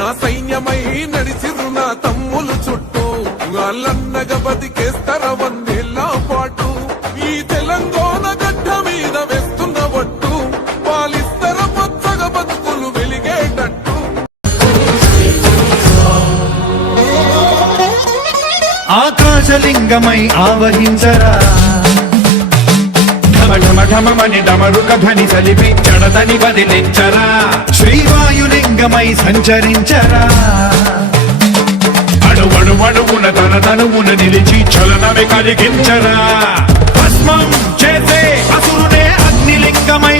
నా సైన్యమై నడిచిరు నా తమ్ములు చుట్టూ వాళ్ళన్నగా బతికేస్తర వందేళ్ల పాటు ఈ తెలంగాణ గడ్డ మీద వేస్తున్న వట్టు పాలిస్తర పచ్చగా బతుకులు వెలిగేటట్టు ఆకాశలింగమై ఆవహించరా ఢమఢమని డమరుక ధ్వని సలిపి జడదని వదిలించరా శ్రీవాయులింగమై సంచరించరా అణువణువున తన తనువున నిలిచి చలనమే కలిగించరా భస్మం చేసే అసురునే అగ్నిలింగమై